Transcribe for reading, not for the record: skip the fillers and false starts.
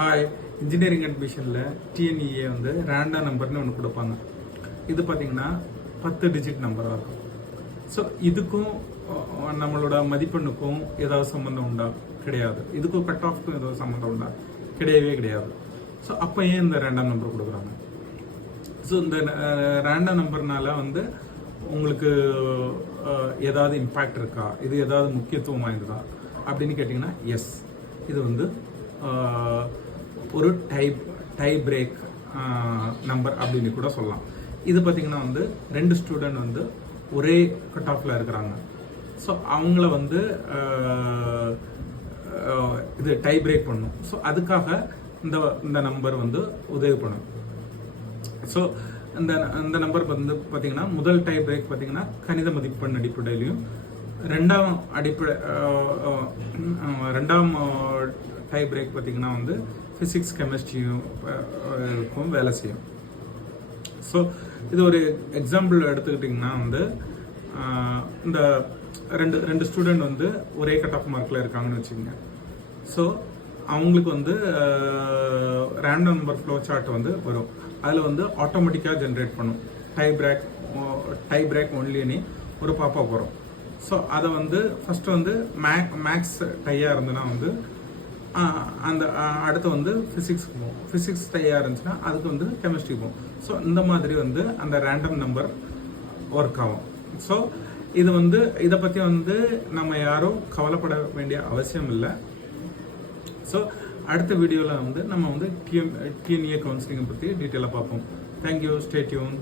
Hi, engineering அட்மிஷனில் TNEA வந்து random நம்பர்னு ஒன்று கொடுப்பாங்க. இது பார்த்தீங்கன்னா 10 டிஜிட் நம்பராக இருக்கும். ஸோ இதுக்கும் நம்மளோட மதிப்பெண்ணுக்கும் ஏதாவது சம்மந்தம் உண்டா? கிடையாது. இதுக்கும் கட் ஆஃப்க்கும் ஏதாவது சம்மந்தம் உண்டா? கிடையவே கிடையாது. ஸோ அப்போ ஏன் இந்த ரேண்டம் நம்பர் கொடுக்குறாங்க? ஸோ இந்த ரேண்டம் நம்பர்னால வந்து உங்களுக்கு ஏதாவது இம்பேக்ட் இருக்கா? இது ஏதாவது முக்கியத்துவம் வாய்ந்ததா அப்படின்னு கேட்டிங்கன்னா எஸ். இது வந்து ஒரு டை பிரேக் நம்பர் அப்படின்னு கூட சொல்லலாம். இது பார்த்தீங்கன்னா வந்து 2 ஸ்டூடெண்ட் வந்து ஒரே கட் ஆஃப்ல இருக்கிறாங்க. ஸோ அவங்கள வந்து இது டை பிரேக் பண்ணும். ஸோ அதுக்காக இந்த நம்பர் வந்து உதவி பண்ணும். ஸோ இந்த நம்பர் வந்து பார்த்தீங்கன்னா முதல் டை பிரேக் பார்த்தீங்கன்னா கணித மதிப்பெண் அடிப்படையிலையும், ரெண்டாம் டை பிரேக் பார்த்தீங்கன்னா வந்து ஃபிசிக்ஸ் கெமிஸ்ட்ரியும் வேலை செய்யும். ஸோ இது ஒரு எக்ஸாம்பிள் எடுத்துக்கிட்டிங்கன்னா வந்து இந்த ரெண்டு ஸ்டூடெண்ட் வந்து ஒரே கட் ஆஃப் மார்க்கில் இருக்காங்கன்னு வச்சுக்கோங்க. ஸோ அவங்களுக்கு வந்து ரேண்டம் நம்பர் ஃப்ளோ சார்ட் வந்து வரும். அதில் வந்து ஆட்டோமேட்டிக்காக ஜென்ரேட் பண்ணும். டை பிரேக் ஒன்லின்னு ஒரு பாப்பா போகிறோம். ஸோ அதை வந்து ஃபஸ்ட்டு வந்து மேக்ஸ் டையாக இருந்ததுன்னா வந்து அந்த அடுத்து வந்து ஃபிசிக்ஸ்க்கு போகும். ஃபிசிக்ஸ் டையாக இருந்துச்சுன்னா அதுக்கு வந்து கெமிஸ்ட்ரி போகும். ஸோ இந்த மாதிரி வந்து அந்த ரேண்டம் நம்பர் ஒர்க் ஆகும். ஸோ இது வந்து இதை பற்றி வந்து நம்ம யாரும் கவலைப்பட வேண்டிய அவசியம் இல்லை. ஸோ அடுத்த வீடியோவில் வந்து நம்ம வந்து டிஎன்இஏ கவுன்சிலிங்கை பற்றி டீட்டெயிலாக பார்ப்போம். Thank you, stay tune.